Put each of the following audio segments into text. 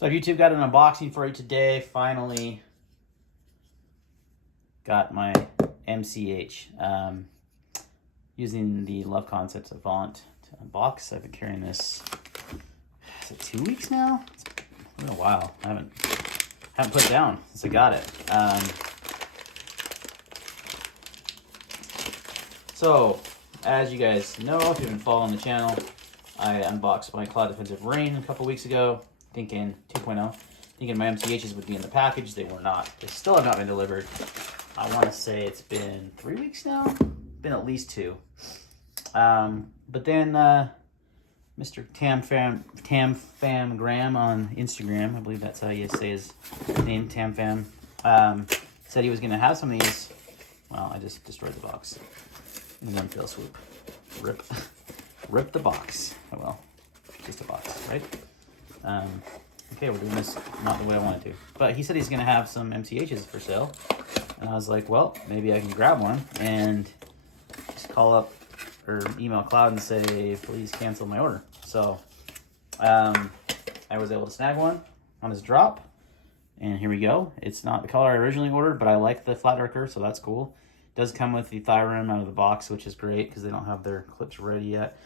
So YouTube, got an unboxing for you today. Finally got my MCH. Using the Love Concepts Avant to unbox. I've been carrying this, is it 2 weeks now? It's been a while. I haven't put it down since I got it. So, as you guys know, if you've been following the channel, I unboxed my Cloud Defensive Rain a couple weeks ago, thinking 2.0, thinking my MCHs would be in the package. They were not. They still have not been delivered. I want to say it's been 3 weeks now. Been at least 2. But then Mr. Tamfam Graham on Instagram, I believe that's how you say his name, Tamfam, said he was going to have some of these. Well, I just destroyed the box in one fell swoop. Rip the box. Oh well, just a box, right? Okay, we're doing this not the way I wanted to. But he said he's going to have some MCHs for sale. And I was like, well, maybe I can grab one and just call up or email Cloud and say, please cancel my order. So I was able to snag one on his drop. And here we go. It's not the color I originally ordered, but I like the flat darker, so that's cool. It does come with the thigh rim out of the box, which is great because they don't have their clips ready yet.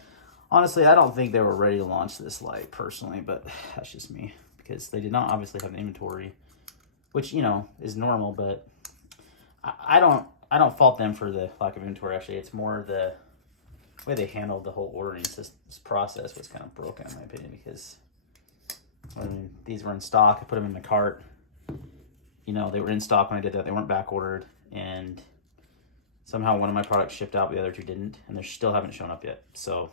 Honestly, I don't think they were ready to launch this light personally, but that's just me because they did not obviously have the inventory, which, you know, is normal, but I don't fault them for the lack of inventory. Actually, it's more the way they handled the whole ordering process was kind of broken in my opinion, because I mean, these were in stock. I put them in my cart. You know, they were in stock when I did that. They weren't back ordered, and somehow one of my products shipped out, but the other 2 didn't, and they still haven't shown up yet. So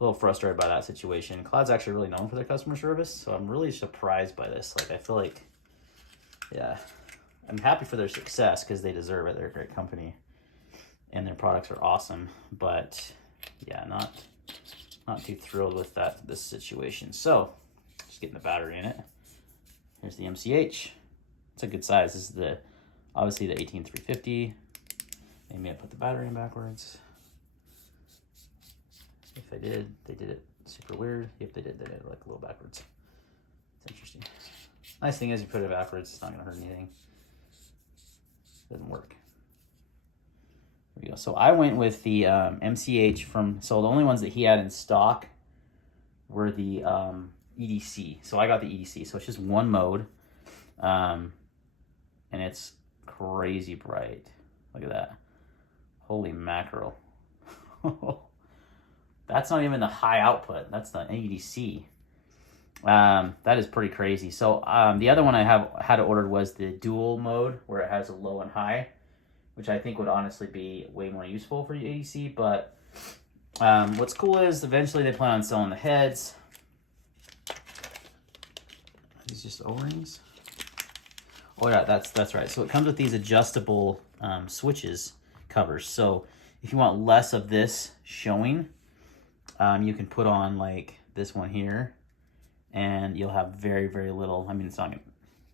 a little frustrated by that situation. Cloud's actually really known for their customer service, so I'm really surprised by this. Like, I feel like, yeah, I'm happy for their success because they deserve it. They're a great company, and their products are awesome. But yeah, not too thrilled with this situation. So just getting the battery in it. Here's the MCH. It's a good size. This is obviously the 18350. They may have put the battery in backwards. If they did it super weird. If they did it like a little backwards. It's interesting. Nice thing is, you put it backwards, it's not gonna hurt anything. Doesn't work. There we go. So I went with the MCH so the only ones that he had in stock were the EDC. So I got the EDC. So it's just one mode, and it's crazy bright. Look at that. Holy mackerel. That's not even the high output. That's the EDC. That is pretty crazy. So the other one I had ordered was the dual mode, where it has a low and high, which I think would honestly be way more useful for your ADC. But what's cool is eventually they plan on selling the heads. These just O-rings. Oh yeah, that's right. So it comes with these adjustable switches covers. So if you want less of this showing, you can put on like this one here, and you'll have very, very little. I mean, it's not gonna,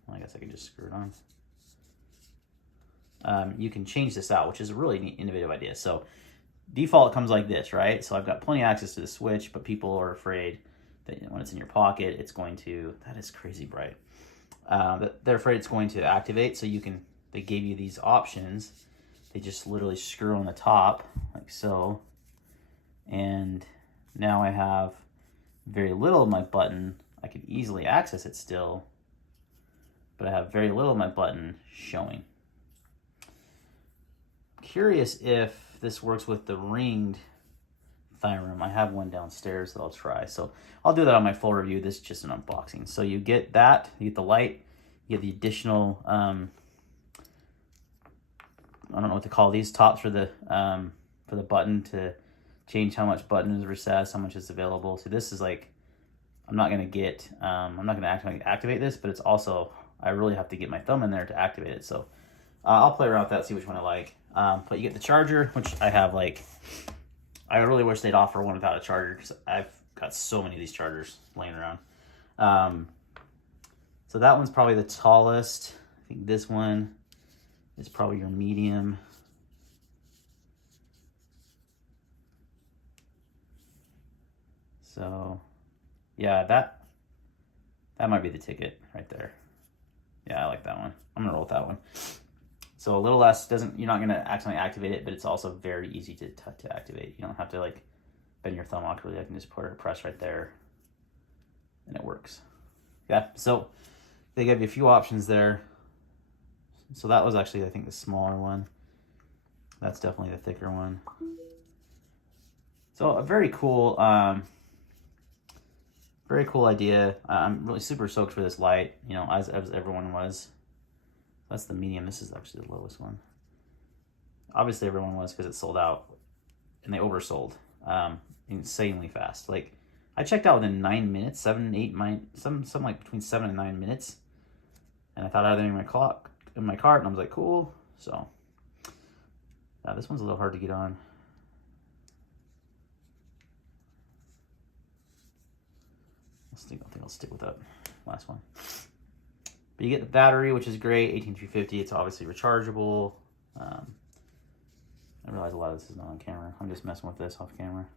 well, I guess I can just screw it on. You can change this out, which is a really neat, innovative idea. So default comes like this, right? So I've got plenty of access to the switch, but people are afraid that when it's in your pocket, it's going to, that is crazy bright. They're afraid it's going to activate. So they gave you these options. They just literally screw on the top like so. And now I have very little of my button. I could easily access it still, but I have very little of my button showing. Curious if this works with the ringed thigh rim. I have one downstairs that I'll try. So I'll do that on my full review. This is just an unboxing. So you get that, you get the light, you get the additional, I don't know what to call these, tops for the button to change how much button is recessed, how much is available. So this is like, I'm not going to activate this, but it's also, I really have to get my thumb in there to activate it. So I'll play around with that, see which one I like. But you get the charger, which I have like, I really wish they'd offer one without a charger, because I've got so many of these chargers laying around. So that one's probably the tallest. I think this one is probably your medium. So yeah, That might be the ticket right there. Yeah, I like that one. I'm gonna roll with that one. So a little less you're not gonna accidentally activate it, but it's also very easy to activate. You don't have to like bend your thumb awkwardly. I can just press right there, and it works. Yeah. So they give you a few options there. So that was actually, I think, the smaller one. That's definitely the thicker one. So a very cool idea. I'm really super stoked for this light, you know, as everyone was. That's the medium. This is actually the lowest one. Obviously, everyone was because it sold out, and they oversold insanely fast. Like, I checked out within 9 minutes, 7, 8, some like between 7 and 9 minutes, and I thought I had everything in my cart, and I was like, cool. So, yeah, this one's a little hard to get on. I think I'll stick with that last one. But you get the battery, which is great, 18350. It's obviously rechargeable. I realize a lot of this is not on camera. I'm just messing with this off camera.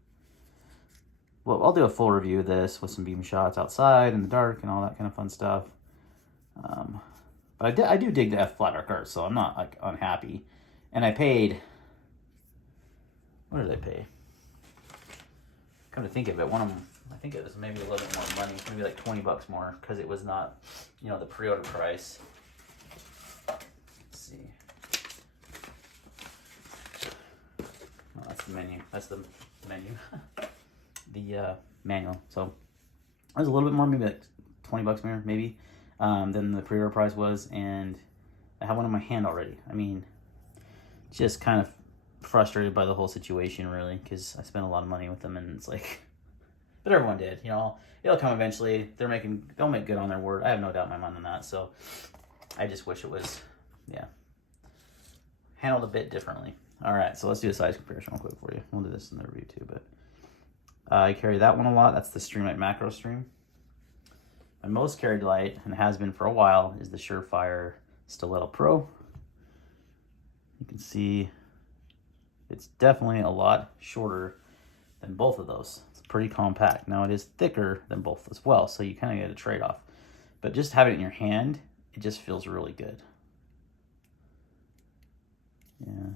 Well, I'll do a full review of this with some beam shots outside in the dark and all that kind of fun stuff. But I do dig the flat arc art, so I'm not like unhappy. And I paid. What did I pay? Come to think of it, one of them, I think it was maybe a little bit more money, maybe like $20 more, because it was not, you know, the pre-order price. Let's see. Oh, that's the menu. That's the menu. The manual. So it was a little bit more, maybe like $20 more, maybe, than the pre-order price was, and I have one in my hand already. I mean, just kind of frustrated by the whole situation, really, because I spent a lot of money with them, and it's like, but everyone did, you know. It'll come eventually. They'll make good on their word. I have no doubt in my mind on that. So I just wish it was, yeah, handled a bit differently. All right, so let's do a size comparison real quick for you. We'll do this in the review too, but I carry that one a lot. That's the Streamlight Macro Stream. My most carried light, and has been for a while, is the Surefire Stiletto Pro. You can see it's definitely a lot shorter than both of those. It's pretty compact. Now it is thicker than both as well, so you kind of get a trade-off. But just having it in your hand, it just feels really good. Yeah.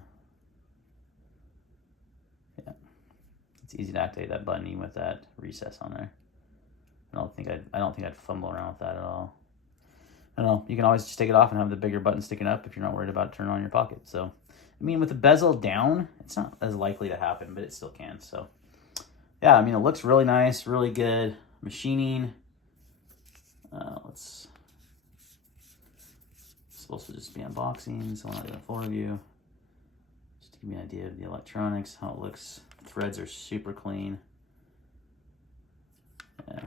Yeah. It's easy to activate that button even with that recess on there. I don't think I'd fumble around with that at all. I don't know. You can always just take it off and have the bigger button sticking up if you're not worried about turning on your pocket. So, I mean, with the bezel down, it's not as likely to happen, but it still can. So, yeah, I mean, it looks really nice, really good. Machining. It's supposed to just be unboxing, so we're not doing a full review. Just to give me an idea of the electronics, how it looks. Threads are super clean. Yeah.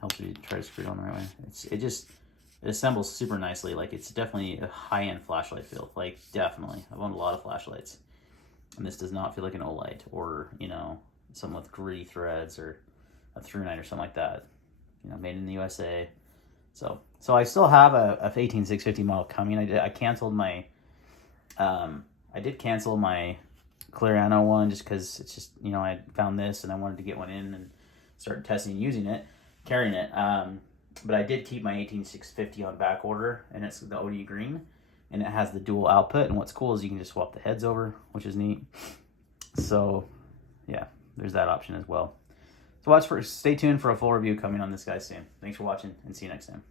Helps you try to screw it on the right way. It assembles super nicely. Like, it's definitely a high-end flashlight feel. Like, definitely. I've owned a lot of flashlights, and this does not feel like an Olight or, you know, something with gritty threads or a ThruNite or something like that. You know, made in the USA. So I still have a 18650 model coming. I canceled my I did cancel my Clear Ano one just because it's just, you know, I found this and I wanted to get one in and start testing and using it, carrying it. But I did keep my 18650 on back order, and it's the OD green, and it has the dual output. And what's cool is you can just swap the heads over, which is neat. So yeah, there's that option as well. So stay tuned for a full review coming on this guy soon. Thanks for watching, and see you next time.